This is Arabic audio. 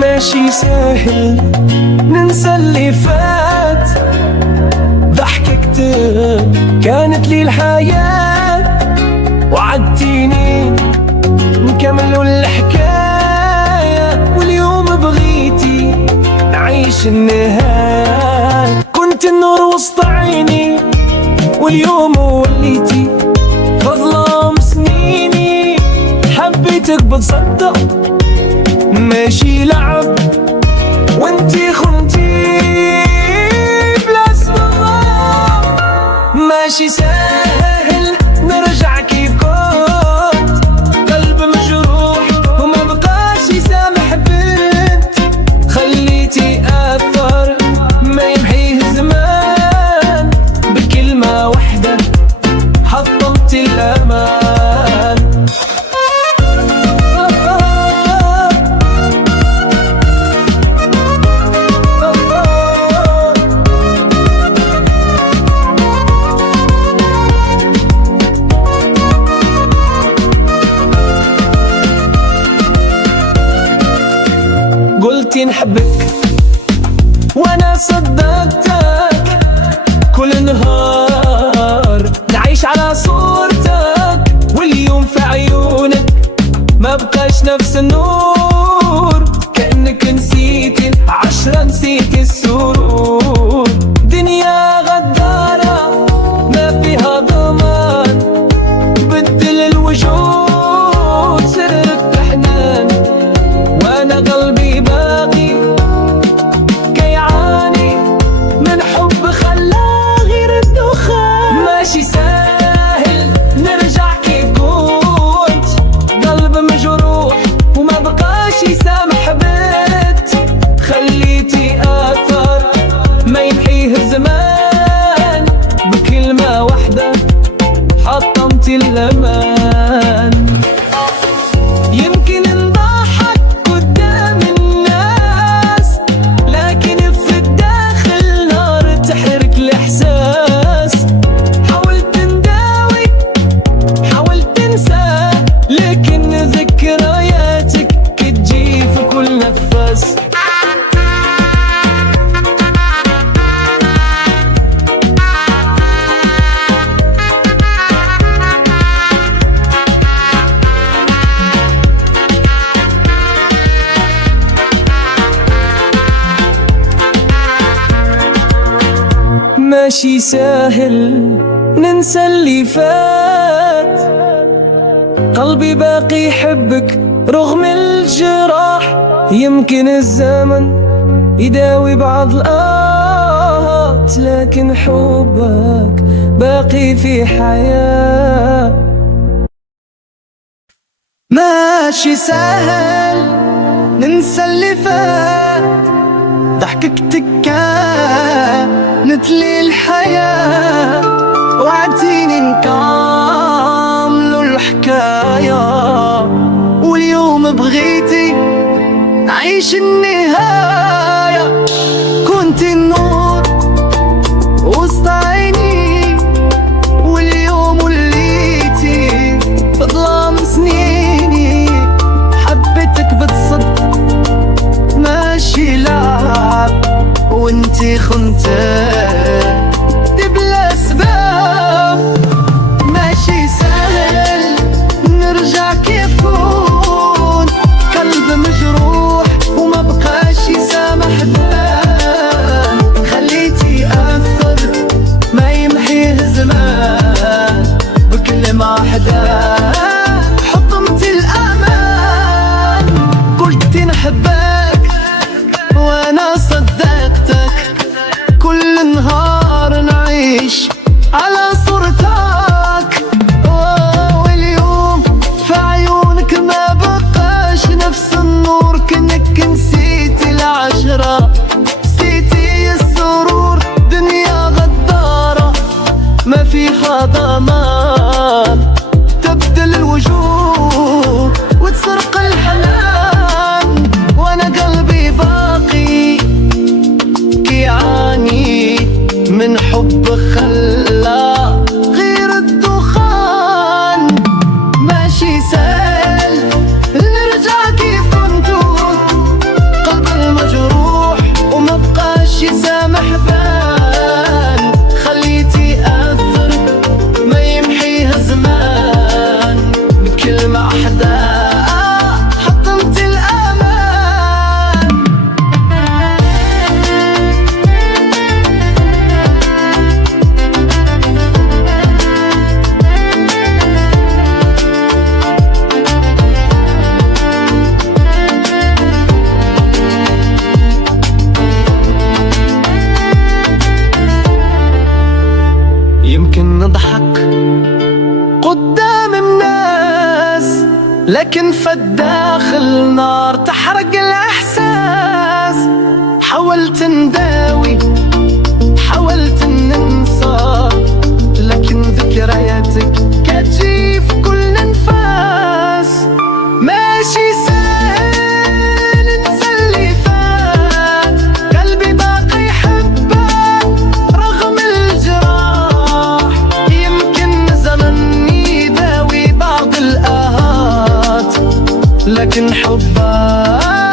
ماشي سهل ننسى اللي فات، ضحكتك كانت لي الحياة، وعدتيني نكملوا الحكاية، واليوم بغيتي نعيش النهاية. كنت النور وسط عيني واليوم وليتي فظلام سنيني، حبيتك بتصدق ماشي لعب، وانتي خنتي بلا سبب. ماشي سهل نرجع كيف كنت، قلب مجروح وما بقاش يسامح بنت، خليتي أثر ما يمحيه الزمان، بكلمة واحدة حطمتي الأمان. قلتي نحبك وانا صدقتك، كل نهار نعيش على صورتك، واليوم في عيونك ما بقاش نفس النور، كأنك نسيتي العشرة نسيتي السرور. دنيا غدارة ما فيها ضمان، بدل الوجود صرت حنان، وانا قلبي باقي كيعاني من حب خلاه غير الدخان. ماشي سهل نرجع كيف كنت، قلب مجروح وما بقاش يسامح بنت، خليتي أثر ما يمحيه الزمان، بكلمة واحدة حطمتي الأمان. يمكن نضحك قدام الناس، لكن في الداخل نار تحرق الإحساس، حاولت نداوي حاولت تنسى، لكن ذكرياتك كتجي في كل نفس. ماشي سهل ننسى اللي فات، قلبي باقي يحبك رغم الجراح، يمكن الزمن يداوي بعض الآهات، لكن حبك باقي في حياة. ماشي سهل ننسى اللي فات، ضحكتك كانت لي الحياة، وعدتيني نكملوا الحكاية، واليوم بغيتي نعيش النهاية. كنت النور وسط عيني واليوم وليتي فظلام سنيني، حبيتك بتصدق ماشي لعب، وانتي خنتي بلا اسباب. ماشي سهل نرجع كيف كون، قلب مجروح وما بقاش يسامح بان، خليتي أثر ما يمحيه الزمان، بكلمة واحدة حطمتي الأمان. قلت نحبك وانا صدقتك، كل نهار نعيش على صورتك، واليوم في عيونك ما بقاش نفس النور، كأنك نسيتي العشرة نسيتي السرور. دنيا غدارة ما فيها ضمان، تبدل الوجوه لكن في الداخل نار تحرق الإحساس. حاولت نداوي، حاولت ننسى، لكن ذكرياتك كتجي في كل انفاس. ماشي سهل ننسى اللي فات، قلبي باقي يحبك رغم الجراح. يمكن زمن يداوي بعض الآهات، لكن حبك